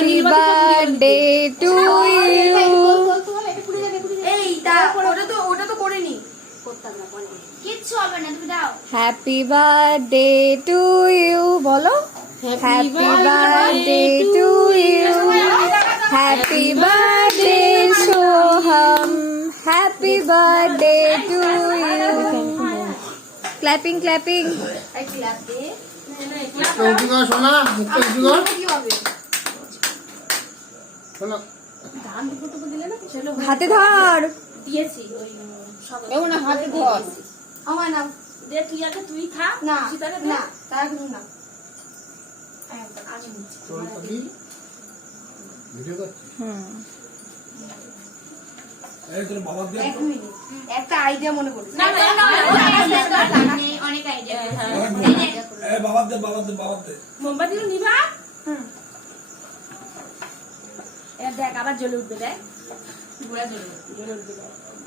Happy birthday to you. ওটা তো করিনি। কিচ্ছু হবে না, তুমি দাও। হ্যাপি বার্থডে টু ইউ বলো। Happy birthday to you. Happy birthday Soham. Happy birthday to you. Clapping clapping. শোনা হাতে ধর। দিয়েছি ওই না হাতে ধর। আমার নাম দে তুই আগে, তুই খা। না সীতাকে দে। না তার কিছু না। আমি নিচ্ছি। ভিডিও করছি। এক মিনিট, একটা আইডিয়া মনে করি। না না না, অনেক আইডিয়া। মোমবাতিগুলো নিবা। এবার দেখ আবার জ্বলে উঠবে, দেখ। জ্বলে উঠবে।